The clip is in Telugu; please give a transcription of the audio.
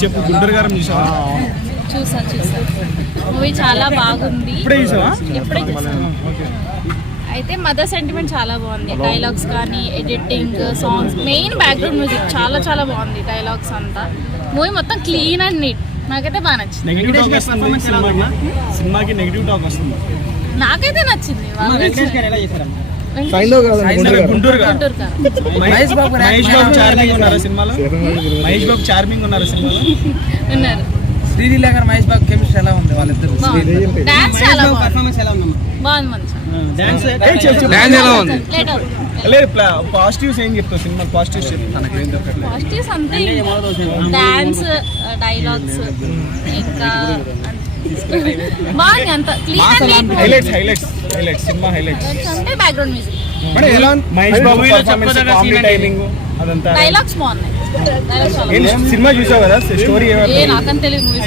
చెప్పు గుంటూరు గారం చూసావా? చూసా మూవీ చాలా బాగుంది. ఇప్పుడే చూసావా? ఇప్పుడే చూసాను. అయితే మదర్ సెంటిమెంట్ చాలా బాగుంది. డైలాగ్స్ కానీ editing, songs, main background music చాలా చాలా బాగుంది. డైలాగ్స్ అంతా మూవీ మొత్తం క్లీన్ అండ్ నీట్. నాకైతే బాగా నచ్చింది. సినిమాకి నెగిటివ్ టాక్ వస్తుంది. నాకైతే నచ్చింది. గుంటూరు గారు మహేష్ బాబు చార్మింగ్ ఉన్నారు సినిమాలో. మహేష్ బాబు చార్మింగ్ ఉన్నారు సినిమాలో. ఉన్నారు. శ్రీలీల గారు మహేష్ బాబు కెమిస్ట్రీ ఎలా ఉంది వాళ్ళిద్దరు? డాన్స్ చాలా బాగుంది. లేదు పాజిటివ్స్ ఏం చెప్తావు సినిమా? పాజిటివ్స్ పాజిటివ్స్ అంతే. డాన్స్, డైలాగ్స్, ఇంకా బాగుంది. అంత క్లీన్. హైలైట్స్ సినిమా హైలైట్స్ అంటే background music, Mahesh Babu performance, comedy timing అదంతా. డైలాగ్స్ బాగున్నాయి. సినిమా చూసావు కదా? స్టోరీ నాకంత తెలియదు మూవీస్.